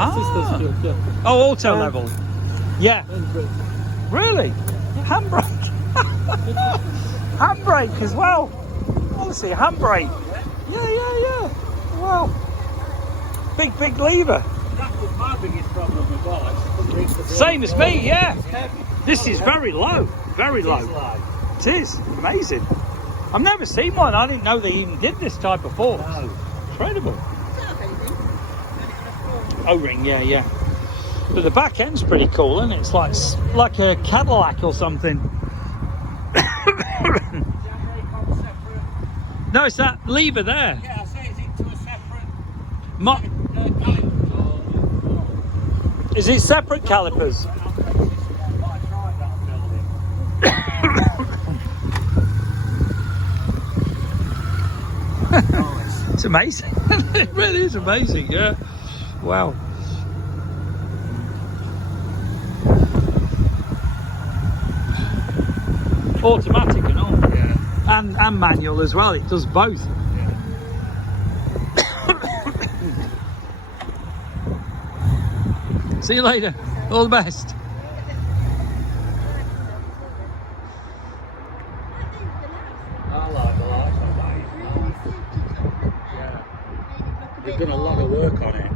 Ah. Yeah. Oh, auto level. Yeah. Handbrake. Really? Handbrake. Handbrake as well. Honestly, handbrake. Yeah. Wow. Big lever. That was my biggest problem with bikes. Same as me, yeah. It's heavy. This is very low. Very low. It is. Amazing. I've never seen one. I didn't know they even did this type of forks. No. Incredible. O-ring, yeah. But the back end's pretty cool, isn't it? It's like a Cadillac or something. No, it's that lever there. Yeah, I say it's into a separate Mo- Is it separate calipers? It's amazing. It really is amazing, yeah. Wow. Automatic and all. Yeah. And manual as well. It does both. See you later. All the best. I like the lights on that. Yeah. They've done a lot of work on it.